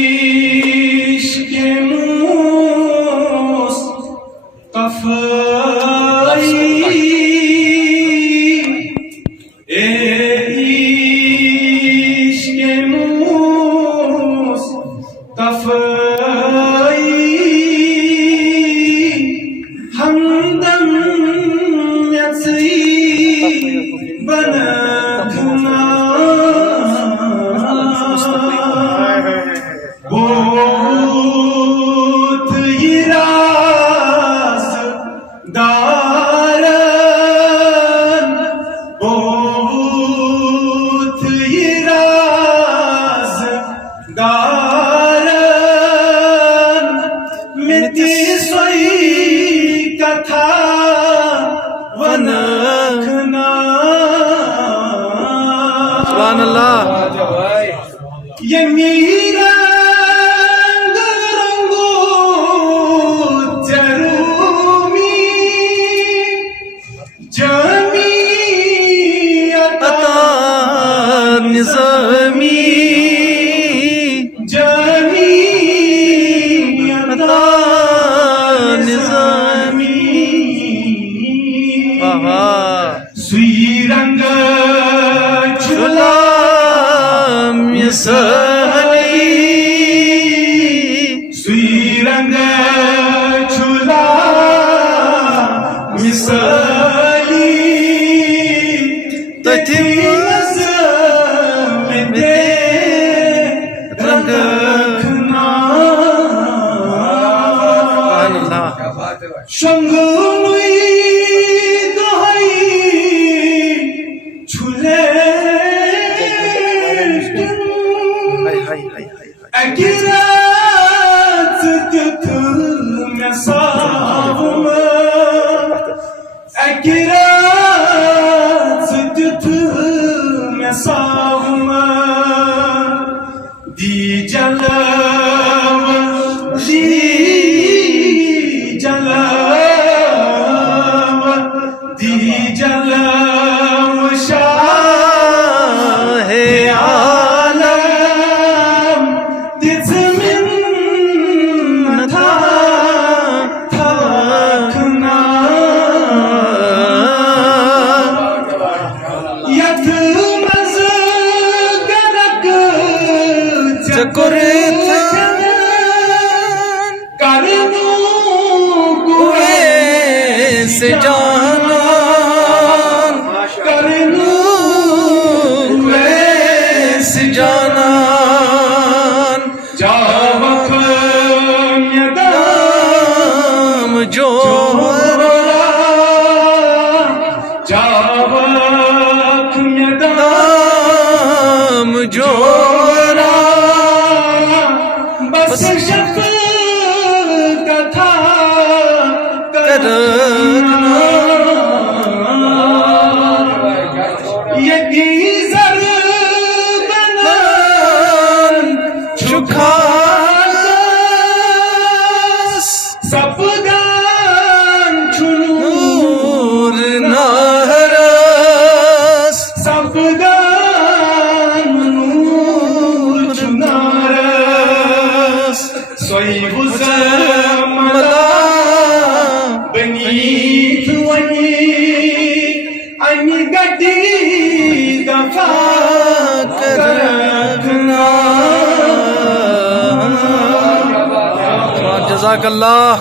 इश्क़ मुस्तफ़ाई इश्क़ मुस्तफ़ाई हमदम यसी बनखना बहुत ही राज़दारन बहुत ही राज़दारन मिती सोई कथा वनखना सुभान अल्लाह। ये मीरा निज़ामी जमीयता निज़ामी सुई रंग चुला मिसाली सुई रंग चुला मिसाली तथी शंगुई दोहाई छुले अकिरात तुत में सावमा अकिरात तुत में सावमा दी जलाव दी जलाव शाहे आलम तिज मिन था थकना यथ मज गरक चकुरित करनू कुए से जाना जानान जावक यदाम जोहरा जावक यदाम जोहरा बस शफ कथा करना ये गीज़र सपदान छुनूर नारस सपदान नूर नारस सोई बुज़मला beneath ani gadi दफा करना जज़ाकल्लाह।